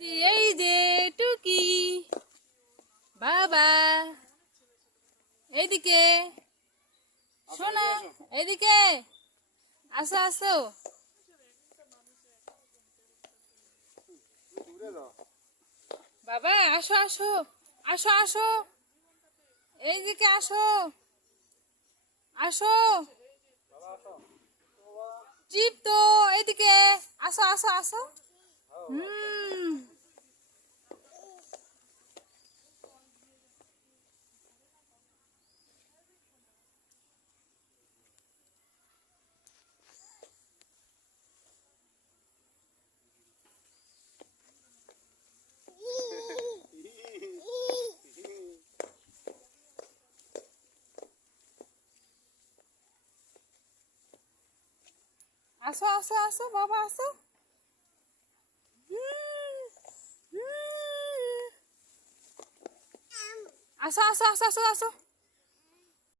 এই যে টুকি বাবা, এইদিকে শোনা, এইদিকে আসো আসো। বাবা আসো আসো আসো আসো, এইদিকে আসো আসো। চিপ তো এইদিকে আসো আসো আসো। হুম, আসো আসো আসো বাবা আসো। আসো আসো আসো আসো আসো।